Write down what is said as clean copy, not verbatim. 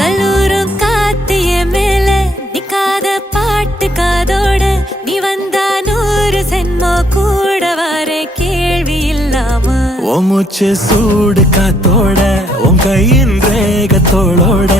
கல்லூரும் காத்திய மேல நிக்காத பாட்டு காதோட நீ வந்தா 100 சென்மோ கூட வர கேள்வி இல்லாம ஓ மூச்சு சூடு காத்தோட உன் கையின் ரேகத்தோளோட